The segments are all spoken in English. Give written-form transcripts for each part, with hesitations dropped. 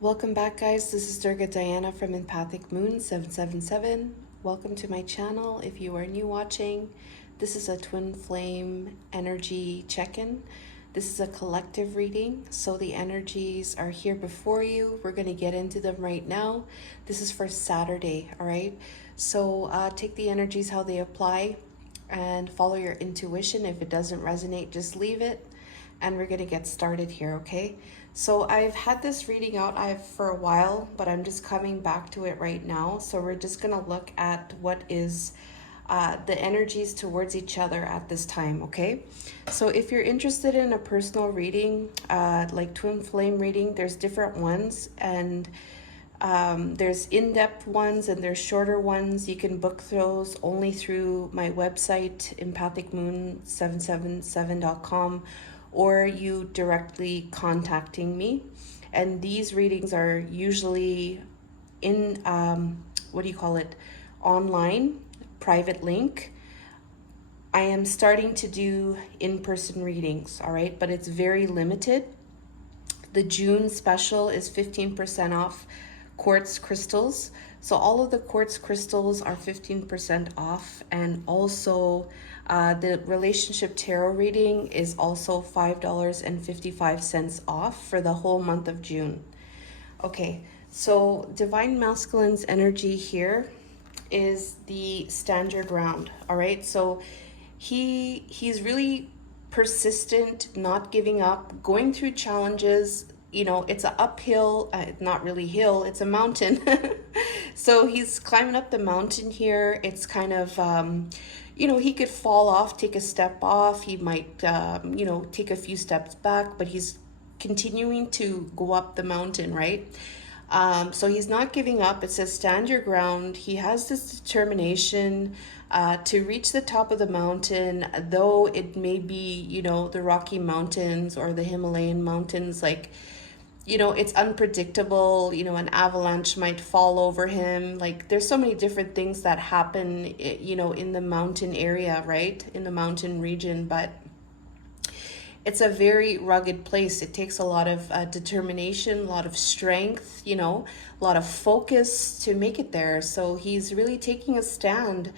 Welcome back, guys. This is Durga Diana from Empathic Moon 777. Welcome to my channel. If you are new watching, this is a twin flame energy check-in. This is a collective reading, so the energies are here before you. We're going to get into them right now. This is for Saturday, all right? So take the energies how they apply and follow your intuition. If it doesn't resonate, just leave it. And we're going to get started here, okay? So I've had this reading out for a while, but I'm just coming back to it right now. So we're just going to look at what is the energies towards each other at this time, okay? So if you're interested in a personal reading, like twin flame reading, there's different ones, and there's in-depth ones and there's shorter ones. You can book those only through my website, empathicmoon777.com, or you directly contacting me. And these readings are usually in, online, private link. I am starting to do in-person readings, all right, but it's very limited. The June special is 15% off quartz crystals. So all of the quartz crystals are 15% off, and also the relationship tarot reading is also $5.55 off for the whole month of June. Okay, so divine masculine's energy here is the stand your ground, all right? So he's really persistent, not giving up, going through challenges. You know, it's an uphill, not really hill, it's a mountain. So he's climbing up the mountain here. It's kind of, he could fall off, take a step off. He might, take a few steps back, but he's continuing to go up the mountain, right? So he's not giving up. It says stand your ground. He has this determination to reach the top of the mountain, though it may be, the Rocky Mountains or the Himalayan mountains, like, it's unpredictable. An avalanche might fall over him. Like, there's so many different things that happen, in the mountain area, right? In the mountain region, but it's a very rugged place. It takes a lot of determination, a lot of strength, a lot of focus to make it there. So he's really taking a stand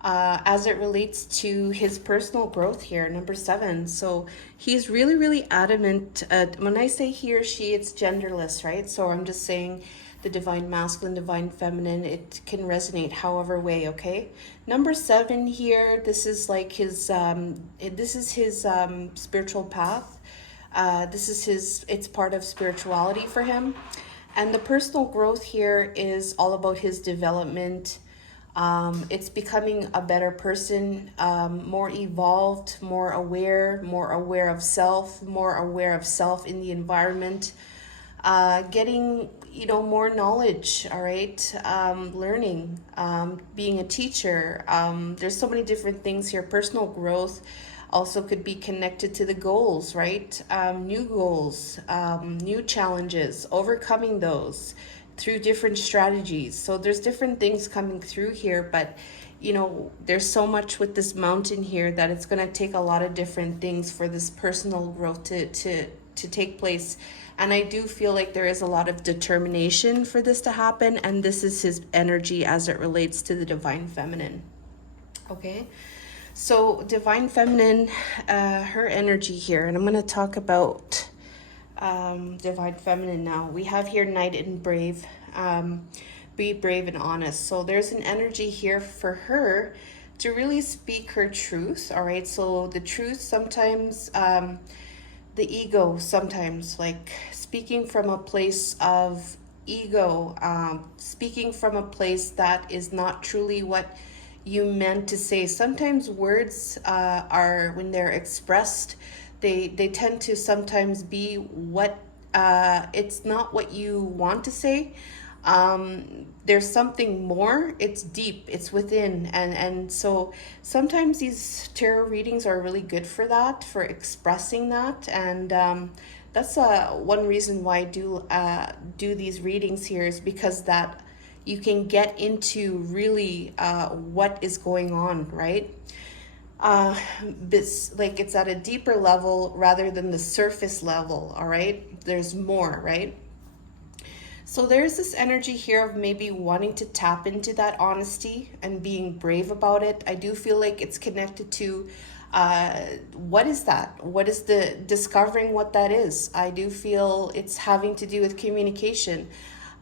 as it relates to his personal growth here, number 7. So he's really, really adamant. When I say he or she, it's genderless, right? So I'm just saying the divine masculine, divine feminine, it can resonate however way, okay? Number 7 here, this is like his, spiritual path. It's part of spirituality for him. And the personal growth here is all about his development. It's becoming a better person, more evolved, more aware of self, more aware of self in the environment, getting, more knowledge, all right, learning, being a teacher. There's so many different things here. Personal growth also could be connected to the goals, right? New goals, new challenges, overcoming those through different strategies. So there's different things coming through here, but there's so much with this mountain here that it's going to take a lot of different things for this personal growth to take place. And I do feel like there is a lot of determination for this to happen, and this is his energy as it relates to the divine feminine. Okay, so divine feminine, her energy here, and I'm going to talk about divine feminine now. We have here knight and brave. Be brave and honest. So there's an energy here for her to really speak her truth, all right? So the truth sometimes, the ego sometimes, like speaking from a place of ego, speaking from a place that is not truly what you meant to say. Sometimes words are, when they're expressed, they tend to sometimes be what it's not what you want to say. There's something more. It's deep, it's within, and so sometimes these tarot readings are really good for that, for expressing that. And that's one reason why I do these readings here, is because that you can get into really what is going on, right? Like it's at a deeper level rather than the surface level, all right? There's more, right? So there's this energy here of maybe wanting to tap into that honesty and being brave about it. I do feel like it's connected to what is that? What is the discovering what that is? I do feel it's having to do with communication.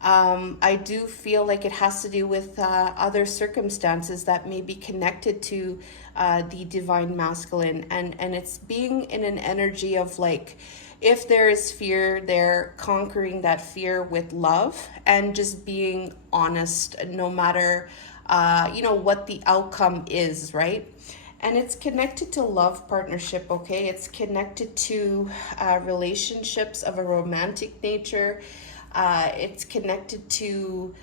I do feel like it has to do with other circumstances that may be connected to the divine masculine, and it's being in an energy of like, if there is fear, they're conquering that fear with love and just being honest, no matter what the outcome is, right? And it's connected to love partnership, okay? It's connected to relationships of a romantic nature. It's connected to,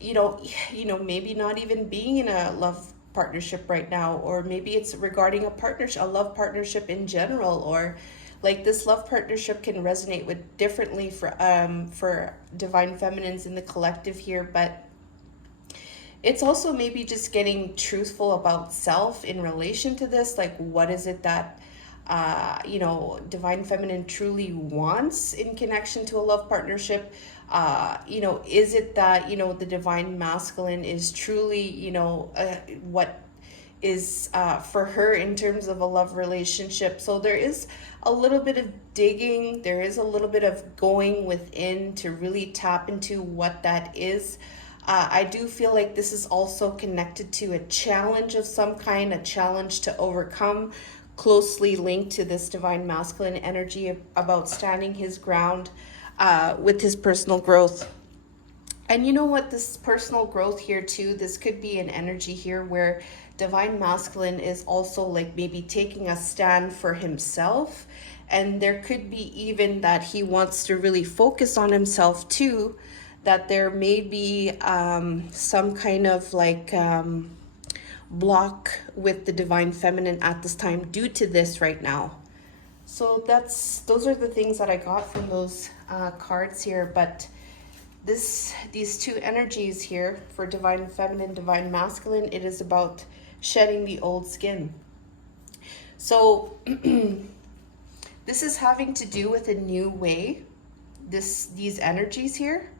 maybe not even being in a love partnership right now, or maybe it's regarding a partnership, a love partnership in general, or like this love partnership can resonate with differently for divine feminines in the collective here, but it's also maybe just getting truthful about self in relation to this. Like, what is it that, divine feminine truly wants in connection to a love partnership? Is it that, the divine masculine is truly, what is for her in terms of a love relationship? So there is a little bit of digging, there is a little bit of going within to really tap into what that is. I do feel like this is also connected to a challenge of some kind, a challenge to overcome, closely linked to this divine masculine energy about standing his ground with his personal growth. And you know what, this personal growth here too, this could be an energy here where divine masculine is also like maybe taking a stand for himself. And there could be even that he wants to really focus on himself too, that there may be some kind of like block with the divine feminine at this time due to this right now. So those are the things that I got from those cards here. But these two energies here for divine feminine, divine masculine, it is about shedding the old skin. So this is having to do with a new way. These energies here,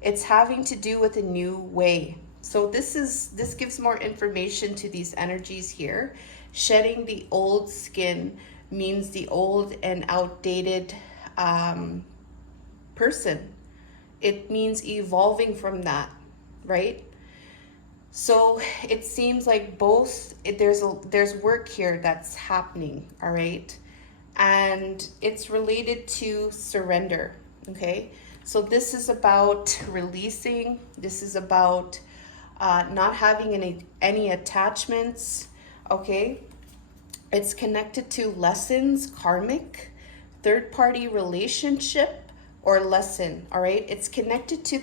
it's having to do with a new way. So this gives more information to these energies here. Shedding the old skin means the old and outdated person. It means evolving from that, right? So it seems like there's work here that's happening, all right? And it's related to surrender, okay? So this is about releasing. This is about not having any attachments, okay? It's connected to lessons, karmic, third-party relationship, or lesson, all right? It's connected to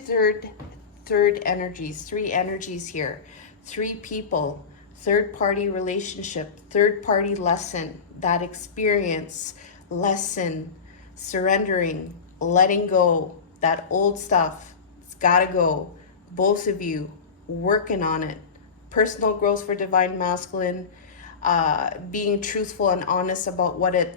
third energies, three energies here, three people, third-party relationship, third-party lesson, that experience, lesson, surrendering, letting go, that old stuff, it's gotta go. Both of you working on it. Personal growth for divine masculine, being truthful and honest about what a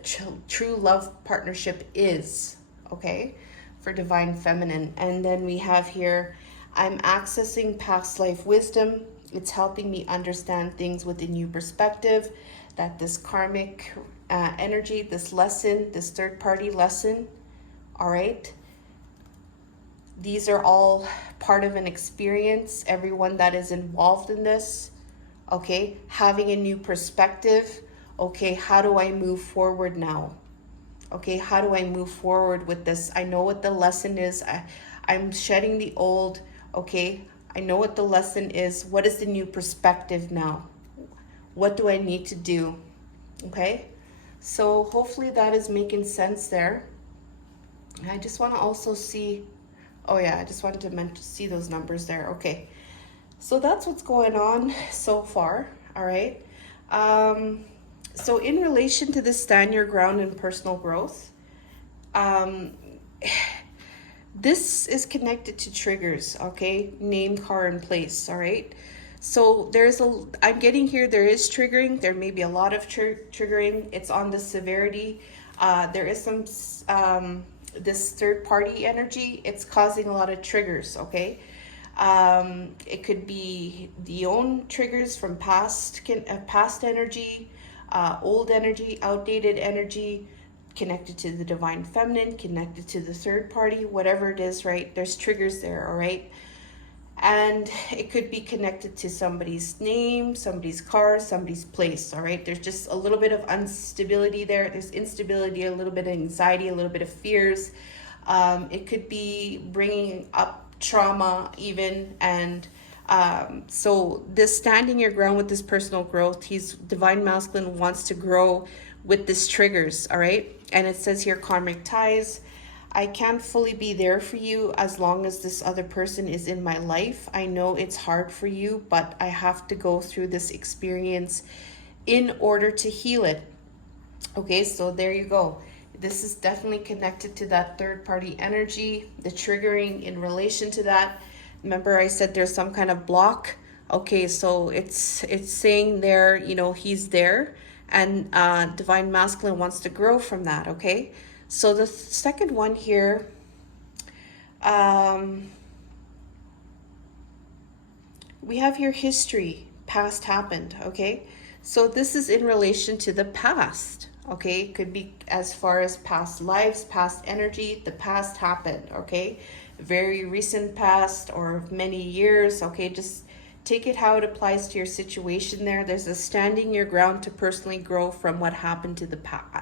true love partnership is, okay, for divine feminine. And then we have here, I'm accessing past life wisdom. It's helping me understand things with a new perspective, that this karmic energy, this lesson, this third party lesson, all right, these are all part of an experience, everyone that is involved in this, okay, having a new perspective. Okay, how do I move forward now? Okay, how do I move forward with this? I know what the lesson is. I'm shedding the old. Okay, I know what the lesson is. What is the new perspective now? What do I need to do? Okay, so hopefully that is making sense there. I just want to also see, oh yeah, I just wanted to see those numbers there. Okay, so that's what's going on so far, all right? So in relation to this stand your ground and personal growth, this is connected to triggers, okay? Name, car, and place, all right? So I'm getting here, there is triggering. There may be a lot of triggering. It's on the severity. There is some this third party energy, it's causing a lot of triggers, okay? It could be the own triggers from past energy, old energy, outdated energy, connected to the divine feminine, connected to the third party, whatever it is, right? There's triggers there, all right? And it could be connected to somebody's name, somebody's car, somebody's place, all right? There's just a little bit of instability there. There's instability, a little bit of anxiety, a little bit of fears. It could be bringing up trauma even. And so this standing your ground with this personal growth, he's divine masculine, wants to grow with this triggers, all right? And it says here, karmic ties. I can't fully be there for you as long as this other person is in my life. I know it's hard for you, but I have to go through this experience in order to heal it. Okay, so there you go. This is definitely connected to that third party energy, the triggering in relation to that. Remember I said there's some kind of block. Okay, so it's saying there, you know, he's there, and divine masculine wants to grow from that, okay? So the second one here, we have here history, past happened, okay? So this is in relation to the past, okay? It could be as far as past lives, past energy, the past happened, okay? Very recent past or many years, okay? Just take it how it applies to your situation there. There's a standing your ground to personally grow from what happened to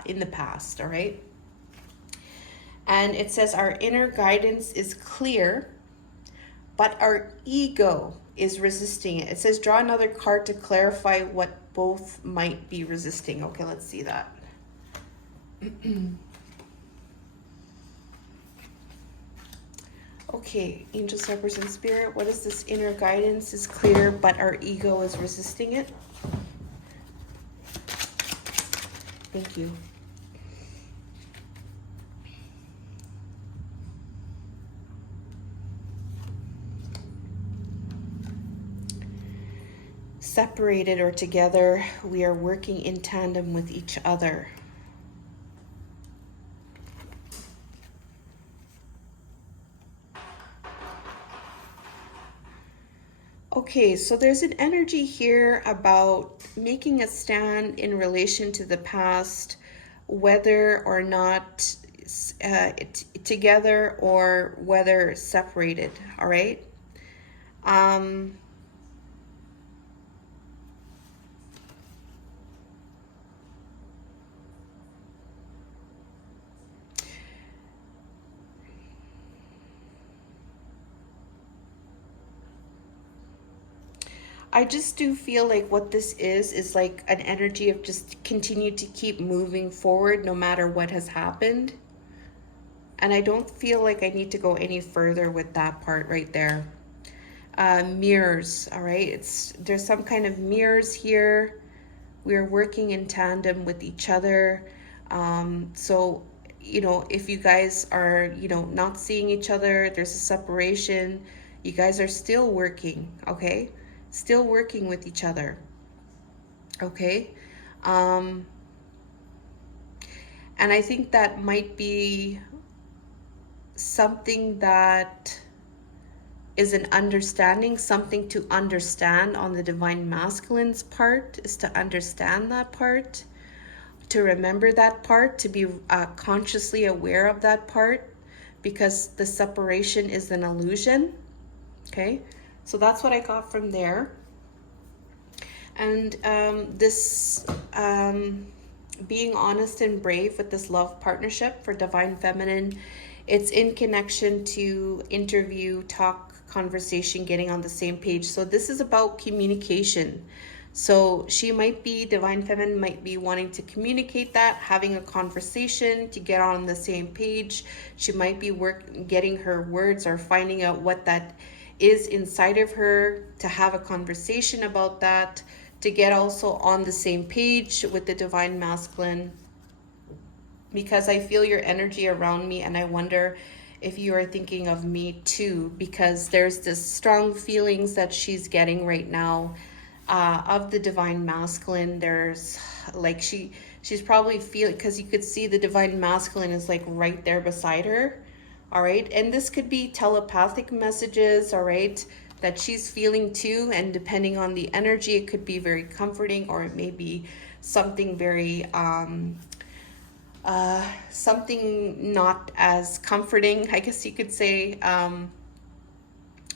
in the past, all right? And it says our inner guidance is clear, but our ego is resisting it. It says draw another card to clarify what both might be resisting. Okay, let's see that. Okay, angels, helpers, and spirit. What is this? Inner guidance is clear, but our ego is resisting it. Thank you. Separated or together, we are working in tandem with each other. Okay, so there's an energy here about making a stand in relation to the past, whether or not together or whether separated, all right? I just do feel like what this is like an energy of just continue to keep moving forward no matter what has happened. And I don't feel like I need to go any further with that part right there. Mirrors, all right? There's some kind of mirrors here. We're working in tandem with each other. So, you know, if you guys are, you know, not seeing each other, there's a separation, you guys are still working, okay? Still working with each other, okay? And I think that might be something that is an understanding, something to understand on the divine masculine's part, is to understand that part, to remember that part, to be consciously aware of that part, because the separation is an illusion, okay? So that's what I got from there. And this being honest and brave with this love partnership for divine feminine, it's in connection to interview, talk, conversation, getting on the same page. So this is about communication. So she might be, divine feminine might be wanting to communicate that, having a conversation to get on the same page. She might be getting her words or finding out what that is inside of her, to have a conversation about that, to get also on the same page with the divine masculine. Because I feel your energy around me, and I wonder if you are thinking of me too, because there's this strong feelings that she's getting right now of the divine masculine. There's like she She's probably feeling, because you could see the divine masculine is like right there beside her. All right. And this could be telepathic messages, all right, that she's feeling too. And depending on the energy, it could be very comforting, or it may be something very, something not as comforting, I guess you could say. And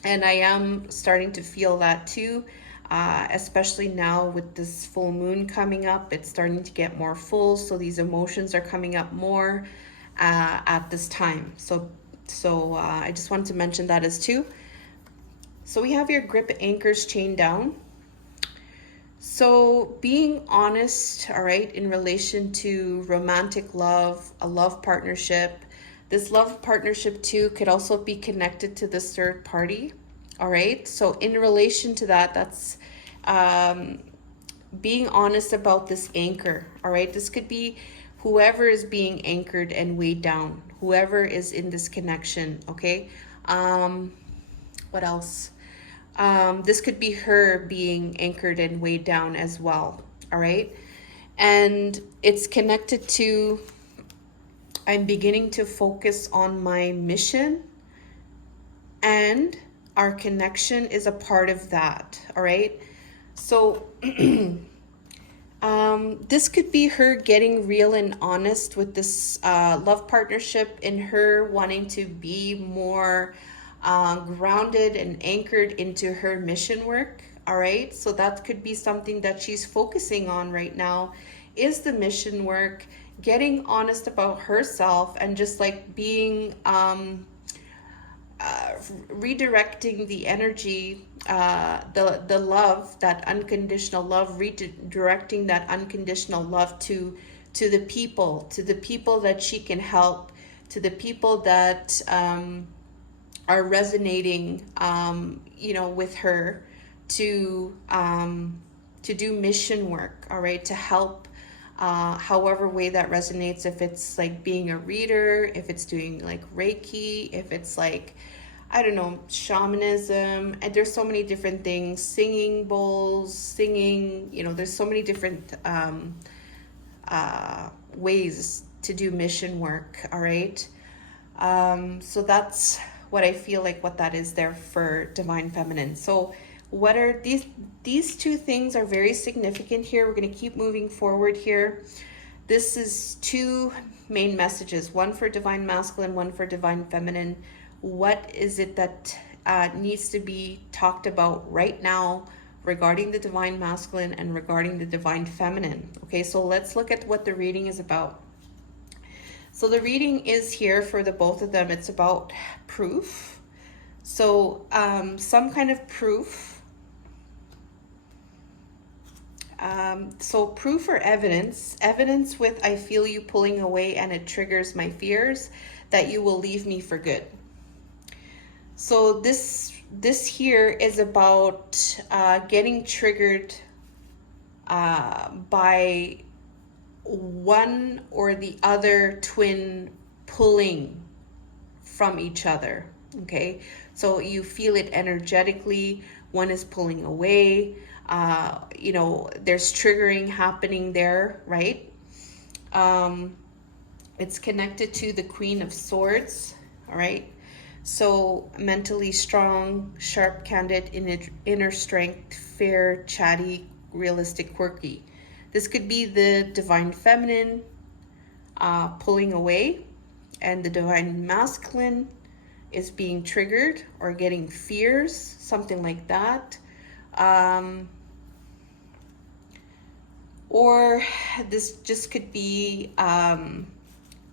I am starting to feel that too, especially now with this full moon coming up. It's starting to get more full, so these emotions are coming up more at this time. So I just wanted to mention that as too. So we have your grip anchors chain down. So being honest, all right, in relation to romantic love, a love partnership. This love partnership too could also be connected to this third party, all right? So in relation to that, that's being honest about this anchor, all right? This could be whoever is being anchored and weighed down, whoever is in this connection, okay? What else? This could be her being anchored and weighed down as well, all right? And it's connected to, I'm beginning to focus on my mission, and our connection is a part of that, all right? So this could be her getting real and honest with this love partnership, and her wanting to be more grounded and anchored into her mission work, all right? So that could be something that she's focusing on right now, is the mission work, getting honest about herself, and just like being redirecting the energy, the love, that unconditional love, redirecting that unconditional love to the people that she can help, to the people that are resonating with her, to do mission work, all right, to help however way that resonates, if it's like being a reader, if it's doing like Reiki, if it's like, I don't know, shamanism, and there's so many different things, singing bowls, there's so many different ways to do mission work, all right? So that's what I feel like what that is there for Divine Feminine. So what are these two things are very significant here. We're going to keep moving forward here. This is two main messages, one for Divine Masculine, one for Divine Feminine. What is it that needs to be talked about right now regarding the Divine Masculine and regarding the Divine Feminine? Okay, so let's look at what the reading is about. So the reading is here for the both of them. It's about proof. So some kind of proof. So proof or evidence with, I feel you pulling away and it triggers my fears that you will leave me for good. So this here is about getting triggered by one or the other twin pulling from each other, okay? So you feel it energetically, one is pulling away, there's triggering happening there, right? It's connected to the Queen of Swords, all right? So mentally strong, sharp, candid, inner strength, fair, chatty, realistic, quirky. This could be the Divine Feminine pulling away, and the Divine Masculine is being triggered or getting fears, something like that. Or this just could be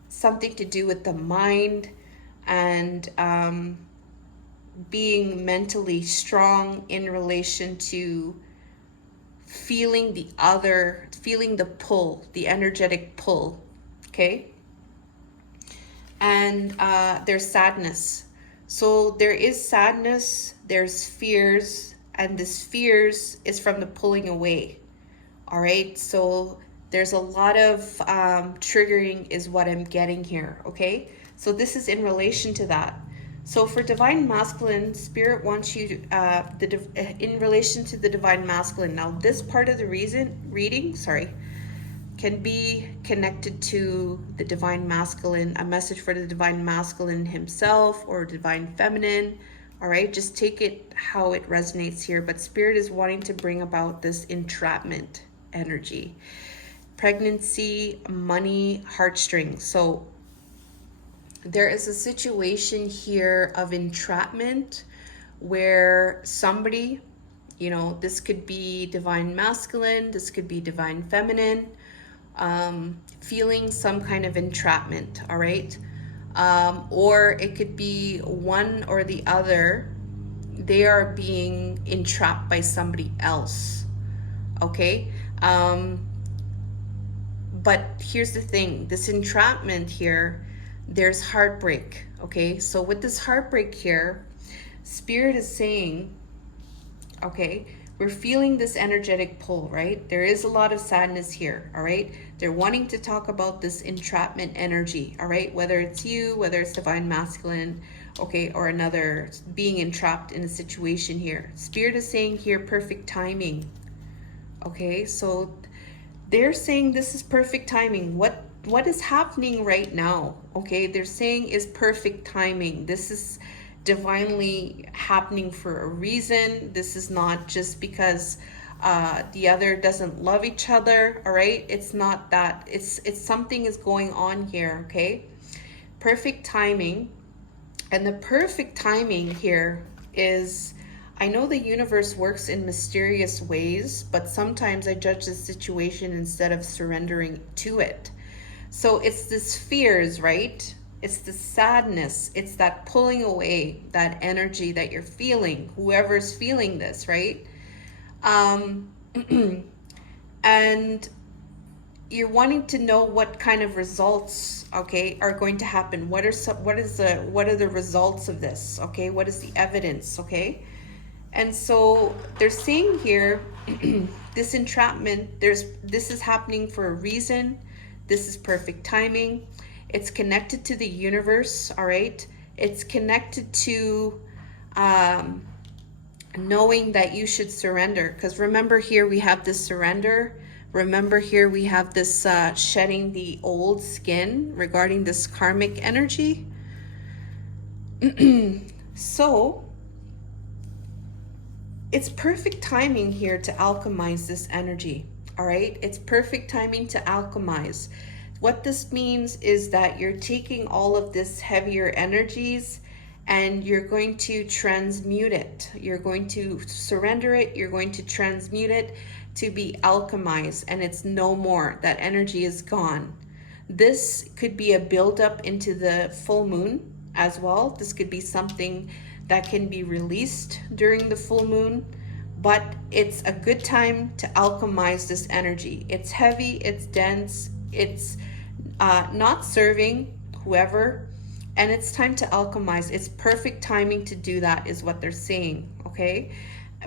something to do with the mind and being mentally strong in relation to feeling the pull, the energetic pull, okay? And there's sadness. So there is sadness, there's fears, and this fears is from the pulling away, all right? So there's a lot of triggering is what I'm getting here, okay? So this is in relation to that. So for Divine Masculine, Spirit wants you to, in relation to the Divine Masculine. Now this part of the reading, can be connected to the divine masculine, a message for the divine masculine himself or divine feminine. All right, just take it how it resonates here. But Spirit is wanting to bring about this entrapment energy. Pregnancy, money, heartstrings. So there is a situation here of entrapment where somebody, you know, this could be divine masculine, this could be divine feminine, feeling some kind of entrapment, all right? Or it could be one or the other, they are being entrapped by somebody else, okay? But here's the thing, this entrapment here, there's heartbreak, okay? So with this heartbreak here, Spirit is saying, okay, we're feeling this energetic pull, right? There is a lot of sadness here, all right? They're wanting to talk about this entrapment energy, all right? Whether it's you, whether it's divine masculine, okay, or another being entrapped in a situation here. Spirit is saying here, perfect timing, okay? So they're saying this is perfect timing. What is happening right now, okay? They're saying is perfect timing. This is divinely happening for a reason. This is not just because the other doesn't love each other, all right? It's not that. It's something is going on here, okay? Perfect timing. And the perfect timing here is, I know the universe works in mysterious ways, but sometimes I judge the situation instead of surrendering to it. So it's this fears, right? It's the sadness. It's that pulling away, that energy that you're feeling, whoever's feeling this, right? And you're wanting to know what kind of results, okay, are going to happen. What are the results of this, okay? What is the evidence, okay? And so they're saying here, this entrapment, this is happening for a reason. This is perfect timing. It's connected to the universe, all right? It's connected to knowing that you should surrender. Because remember here we have this surrender. Remember here we have this shedding the old skin regarding this karmic energy. So it's perfect timing here to alchemize this energy, all right? It's perfect timing to alchemize. What this means is that you're taking all of this heavier energies and you're going to transmute it. You're going to surrender it. You're going to transmute it to be alchemized, and it's no more. That energy is gone. This could be a buildup into the full moon as well. This could be something that can be released during the full moon, but it's a good time to alchemize this energy. It's heavy, it's dense, it's not serving whoever, and it's time to alchemize. It's perfect timing to do that is what they're saying, okay?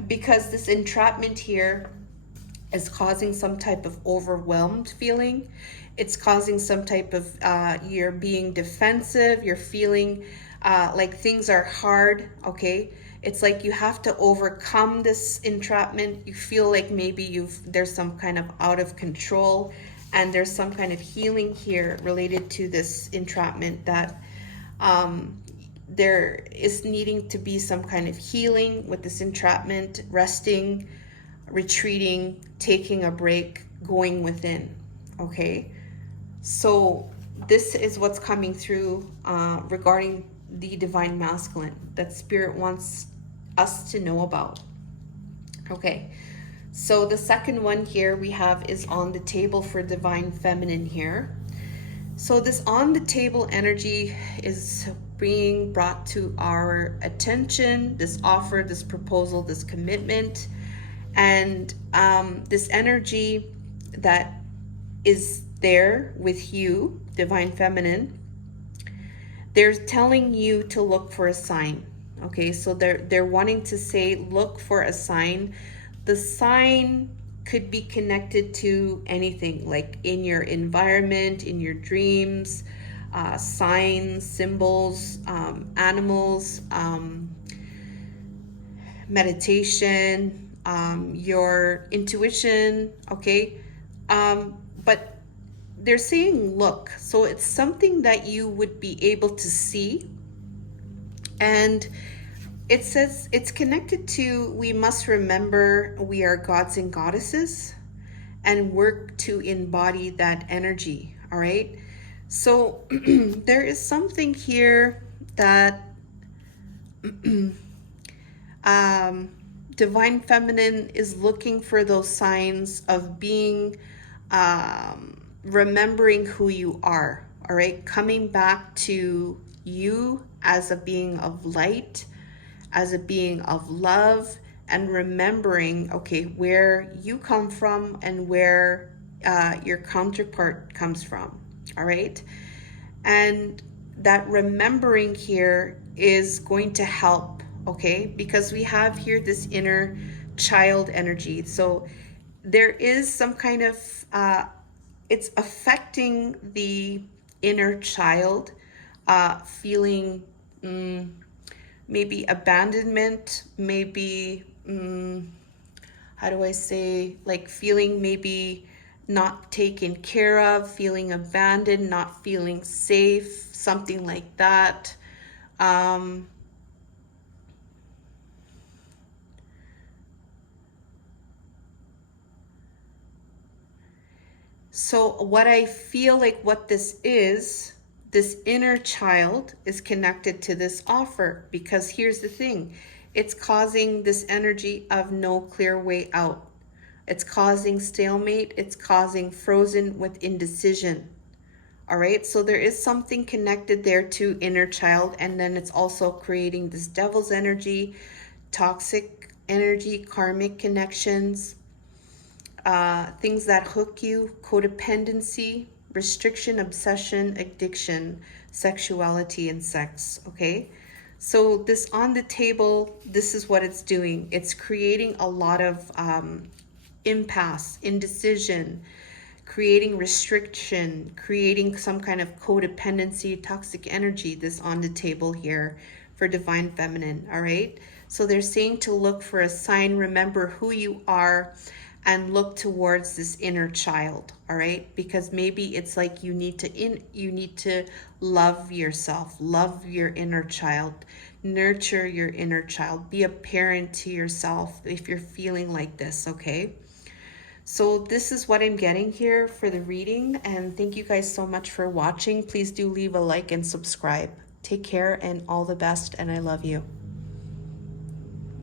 Because this entrapment here is causing some type of overwhelmed feeling. It's causing some type of, you're being defensive, you're feeling like things are hard, okay? It's like you have to overcome this entrapment. You feel like maybe there's some kind of out of control, and there's some kind of healing here related to this entrapment, that there is needing to be some kind of healing with this entrapment, resting, retreating, taking a break, going within, okay? So this is what's coming through regarding the divine masculine that Spirit wants us to know about, okay? So the second one here we have is on the table for divine feminine here. So this on the table energy is being brought to our attention, this offer, this proposal, this commitment, and this energy that is there with you, divine feminine. They're telling you to look for a sign, okay? So they're wanting to say, look for a sign. The sign could be connected to anything, like in your environment, in your dreams, signs, symbols, animals, meditation, your intuition, okay? But they're saying look, so it's something that you would be able to see. And it says it's connected to, we must remember we are gods and goddesses and work to embody that energy. All right, so there is something here that um, divine feminine is looking for those signs of being, remembering who you are. All right, coming back to you as a being of light, as a being of love, and remembering, okay, where you come from and where your counterpart comes from. All right, and that remembering here is going to help, okay, because we have here this inner child energy. So there is some kind of it's affecting the inner child, feeling maybe abandonment, maybe how do I say, like feeling maybe not taken care of, feeling abandoned, not feeling safe, something like that. Um, so what I feel like what this inner child is connected to this offer, because here's the thing, it's causing this energy of no clear way out. It's causing stalemate, it's causing frozen with indecision. All right, so there is something connected there to inner child, and then it's also creating this devil's energy, toxic energy, karmic connections, things that hook you, codependency, restriction, obsession, addiction, sexuality, and sex. Okay, so this on the table, this is what it's doing. It's creating a lot of impasse, indecision, creating restriction, creating some kind of codependency, toxic energy, this on the table here for divine feminine. All right, so they're saying to look for a sign, remember who you are, and look towards this inner child. All right, because maybe it's like you need to love yourself, love your inner child, nurture your inner child, be a parent to yourself if you're feeling like this. Okay, so this is what I'm getting here for the reading, and thank you guys so much for watching. Please do leave a like and subscribe. Take care and all the best, and I love you.